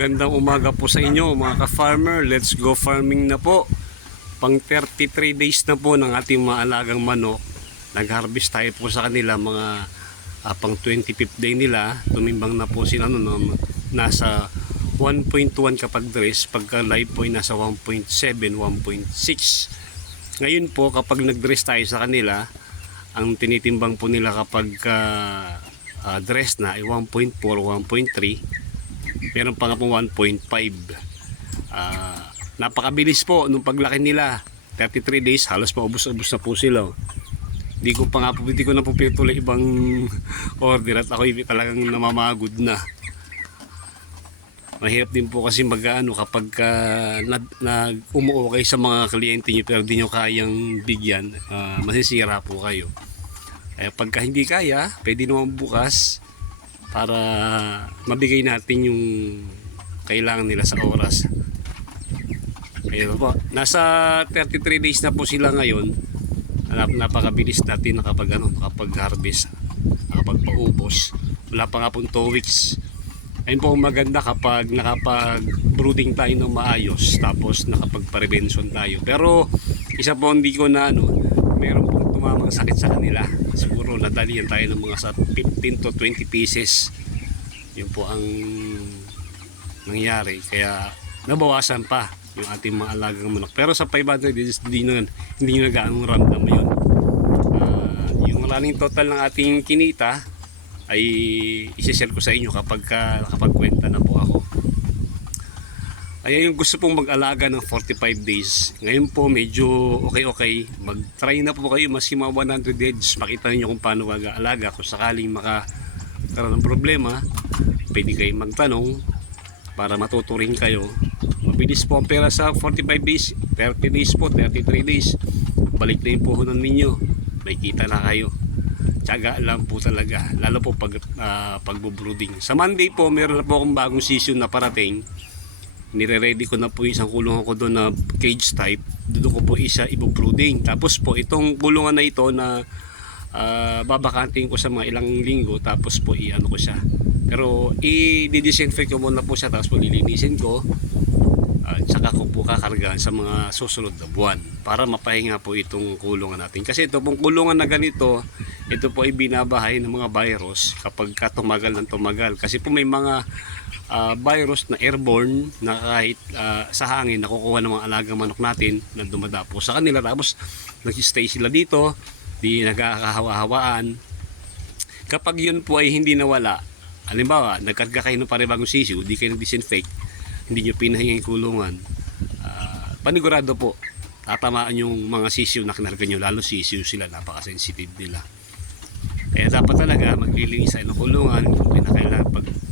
Magandang umaga po sa inyo mga ka-farmer. Let's go farming na po. Pang 33 days na po ng ating mga alagang manok. Nag-harvest tayo po sa kanila mga pang 25th day nila. Tumimbang na po sila nasa 1.1 kapag dress. Pagka live po ay nasa 1.7, 1.6. Ngayon po kapag nag-dress tayo sa kanila, ang tinitimbang po nila kapag dress na ay 1.4, 1.3. Meron pa nga po 1.5. Napakabilis po nung paglaki nila. 33 days, halos paubos-ubos na po sila. Hindi ko na po pituloy ibang order at ako talagang namamagod na. Mahirap din po kasi kapag umuo kayo sa mga kliyente nyo pero di nyo kayang bigyan, masisira po kayo. Pagka hindi kaya, pwede naman bukas para mabigay natin yung kailangan nila sa oras. Ayun po, nasa 33 days na po sila ngayon. Napakabilis natin kapag harvest, kapag paubos. Wala pa nga po 2 weeks. Ayun po maganda kapag nakapag brooding tayo ng maayos, tapos nakapag-prevention tayo. Pero isa po hindi ko na meron pong tumamang sakit sa kanila. Siguro nadalian tayo ng mga sa 15 to 20 pieces. Yun po ang nangyari. Kaya nabawasan pa yung ating mga alagang manok. Pero sa 500 days, hindi nyo nagaanong ramdam yun. Yung running total ng ating kinita ay isi-share ko sa inyo kapag nakapagkwenta na po ako. Ay yung gusto pong mag-alaga ng 45 days. Ngayon po medyo okay. Mag-try na po kayo maski mga 100 days. Makita niyo kung paano mag-aalaga. Kung sakaling makakaroon ng problema, pwede kayong magtanong para matuturing kayo. Mabilis po ang pera sa 45 days, 30 days po, 33 days. Balik na yung puhunan ninyo. May kita na kayo. Tiyaga lang po talaga. Lalo po pag-brooding. Sa Monday po, meron na po akong bagong season na parating. Nire-ready ko na po isang kulungan ko doon na cage type. Doon ko po isa ibo-brooding. Tapos po itong kulungan na ito na babakanting ko sa mga ilang linggo. Tapos po i-ano ko siya. Pero i-disinfect ko muna po siya. Tapos po lilinisin ko. Saka ko po kakargaan sa mga susunod na buwan. Para mapahinga po itong kulungan natin. Kasi ito pong kulungan na ganito, ito po ay binabahay ng mga virus kapag tumagal ng tumagal. Kasi po may mga virus na airborne na kahit sa hangin nakukuha ng mga alagang manok natin na dumadapo sa kanila, tapos nag-stay sila dito, di nagkakahawa-hawaan. Kapag yun po ay hindi nawala, halimbawa nagkarga kayo ng panibagong sisiw, di kayo nag-disinfect, hindi nyo pinahinga yung kulungan, panigurado po tatamaan yung mga sisiw na kinarga nyo, lalo sisiw sila, napaka-sensitive nila. Kaya dapat talaga maglilinis tayo ng kulungan. Kung kinakailangan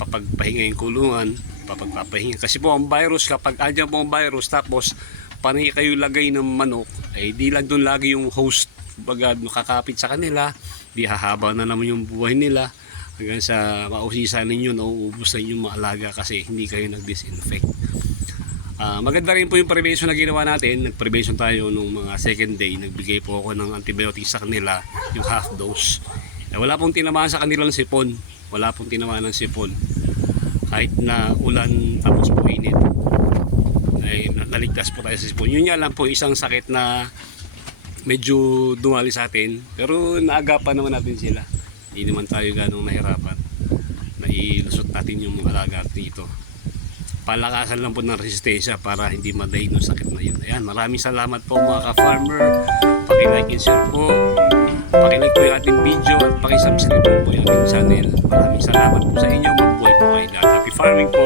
pagpahinga yung kulungan, papagpapahinga. Kasi po ang virus, kapag andyan po ang virus, tapos panay kayo lagay ng manok, ay di lang doon lagi yung host baga kakapit sa kanila, di hahaba na naman yung buhay nila hanggang sa mausisa ninyo, nauubos na yung mga alaga kasi hindi kayo nag-disinfect. Maganda rin po yung prevention na ginawa natin. Nag-prevention tayo nung mga second day. Nagbigay po ako ng antibiotics sa kanila, yung half dose. Wala pong tinamaan sa kanilang sipon. Wala pong tinamaan ng sipon. Kahit na ulan tapos po init, ay naligtas po tayo sa sipon. Yun nga lang po isang sakit na medyo dumali sa atin. Pero naagapan naman natin sila. Hindi naman tayo ganong nahirapan. Nailusot natin yung mga alaga dito. Palakasan lang po ng resistensya para hindi madaig ng sakit na yun. Ayan, maraming salamat po mga ka-farmer. Paki-like and share po. Paki-like po yung ating video at paki-subscribe po yung ating channel. Maraming salamat po sa inyo. Mabuhay po kayo. Happy farming po.